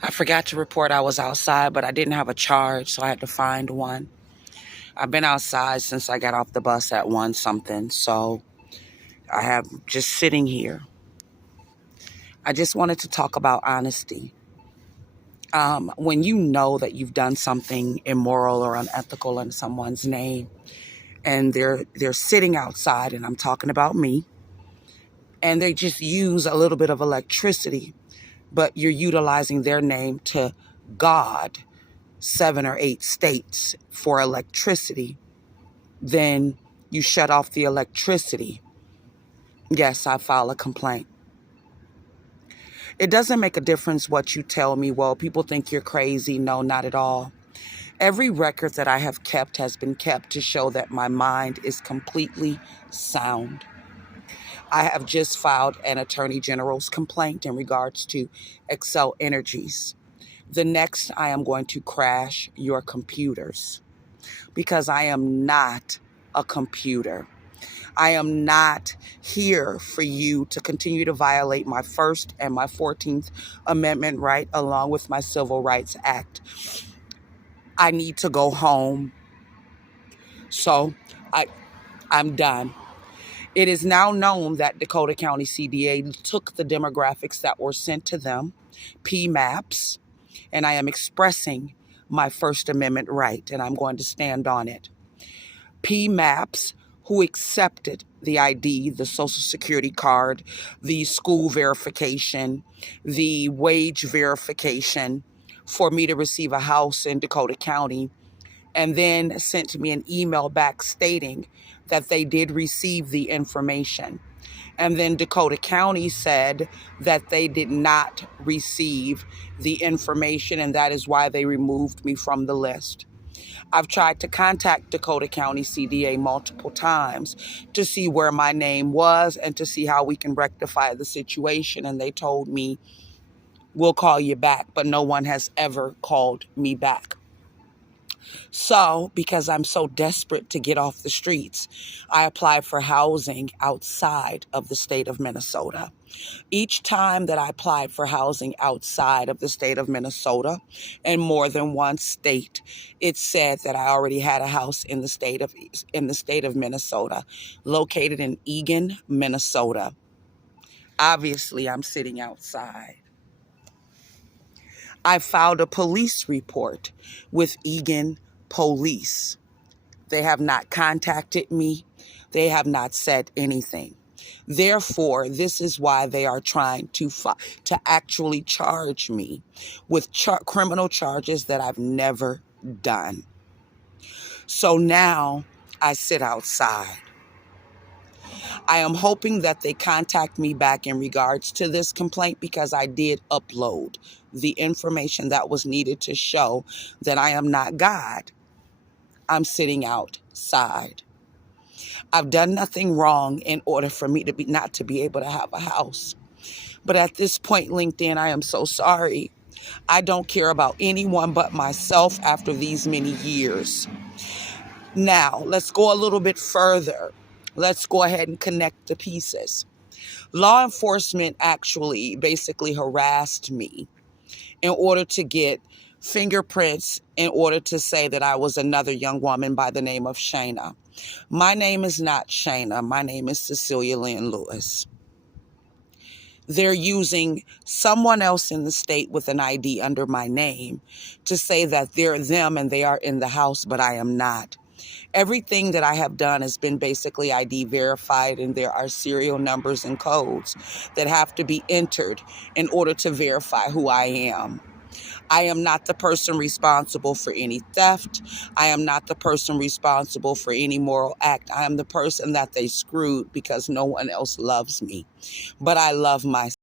I forgot to report I was outside, but I didn't have a charge, so I had to find one. I've been outside since I got off the bus at 1 something, so I have just sitting here. I just wanted to talk about honesty. When you know that you've done something immoral or unethical in someone's name, and they're sitting outside, and I'm talking about me, and they just use a little bit of electricity, but you're utilizing their name to God 7 or 8 states for electricity, then you shut off the electricity. Yes, I file a complaint. It doesn't make a difference what you tell me. Well, people think you're crazy. No, not at all. Every record that I have kept has been kept to show that my mind is completely sound. I have just filed an attorney general's complaint in regards to Excel Energies. The next, I am going to crash your computers because I am not a computer. I am not here for you to continue to violate my First and my 14th Amendment right along with my Civil Rights Act. I need to go home. So I'm done. It is now known that Dakota County CDA took the demographics that were sent to them, PMAPs, and I am expressing my First Amendment right, and I'm going to stand on it. PMAPs who accepted the ID, the Social Security card, the school verification, the wage verification for me to receive a house in Dakota County, and then sent me an email back stating that they did receive the information. And then Dakota County said that they did not receive the information, and that is why they removed me from the list. I've tried to contact Dakota County CDA multiple times to see where my name was and to see how we can rectify the situation. And they told me, we'll call you back, but no one has ever called me back. So, because I'm so desperate to get off the streets, I applied for housing outside of the state of Minnesota. Each time that I applied for housing outside of the state of Minnesota, in more than one state, it said that I already had a house in the state of Minnesota, located in Eagan, Minnesota. Obviously, I'm sitting outside. I filed a police report with Eagan Police. They have not contacted me. They have not said anything. Therefore, this is why they are trying to actually charge me with criminal charges that I've never done. So now I sit outside. I am hoping that they contact me back in regards to this complaint because I did upload the information that was needed to show that I am not God. I'm sitting outside. I've done nothing wrong in order for me to not to be able to have a house. But at this point, LinkedIn, I am so sorry. I don't care about anyone but myself after these many years. Now, let's go a little bit further. Let's go ahead and connect the pieces. Law enforcement actually basically harassed me in order to get fingerprints in order to say that I was another young woman by the name of Shayna. My name is not Shayna. My name is Cecilia Lynn Lewis. They're using someone else in the state with an ID under my name to say that they're them and they are in the house, but I am not. Everything that I have done has been basically ID verified, and there are serial numbers and codes that have to be entered in order to verify who I am. I am not the person responsible for any theft. I am not the person responsible for any moral act. I am the person that they screwed because no one else loves me. But I love myself.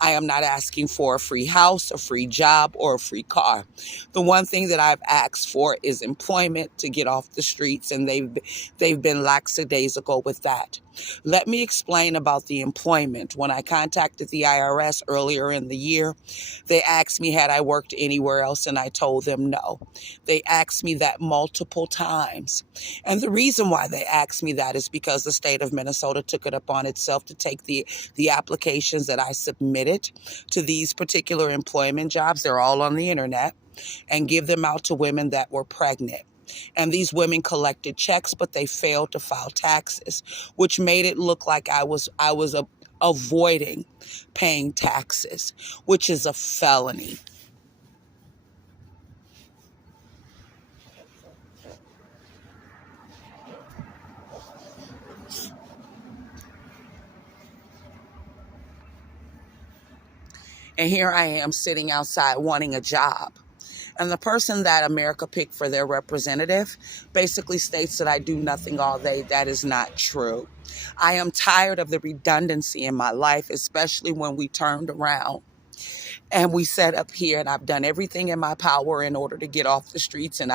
I am not asking for a free house, a free job, or a free car. The one thing that I've asked for is employment to get off the streets, and they've been lackadaisical with that. Let me explain about the employment. When I contacted the IRS earlier in the year, they asked me had I worked anywhere else, and I told them no. They asked me that multiple times. And the reason why they asked me that is because the state of Minnesota took it upon itself to take the applications that I submitted related to these particular employment jobs. They're all on the internet, and give them out to women that were pregnant. And these women collected checks, but they failed to file taxes, which made it look like I was avoiding paying taxes, which is a felony. And here I am sitting outside wanting a job. And the person that America picked for their representative basically states that I do nothing all day. That is not true. I am tired of the redundancy in my life, especially when we turned around and we set up here, and I've done everything in my power in order to get off the streets, and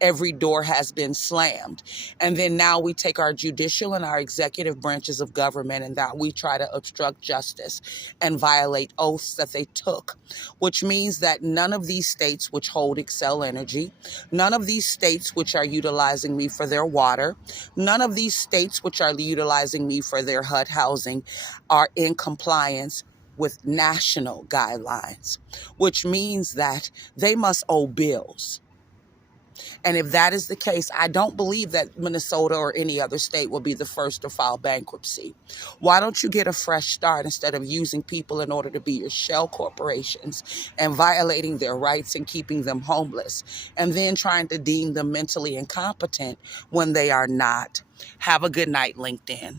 every door has been slammed. And then now we take our judicial and our executive branches of government, and that we try to obstruct justice and violate oaths that they took, which means that none of these states which hold Excel Energy, none of these states which are utilizing me for their water, none of these states which are utilizing me for their HUD housing are in compliance with national guidelines, which means that they must owe bills. And if that is the case, I don't believe that Minnesota or any other state will be the first to file bankruptcy. Why don't you get a fresh start instead of using people in order to be your shell corporations and violating their rights and keeping them homeless, and then trying to deem them mentally incompetent when they are not? Have a good night, LinkedIn.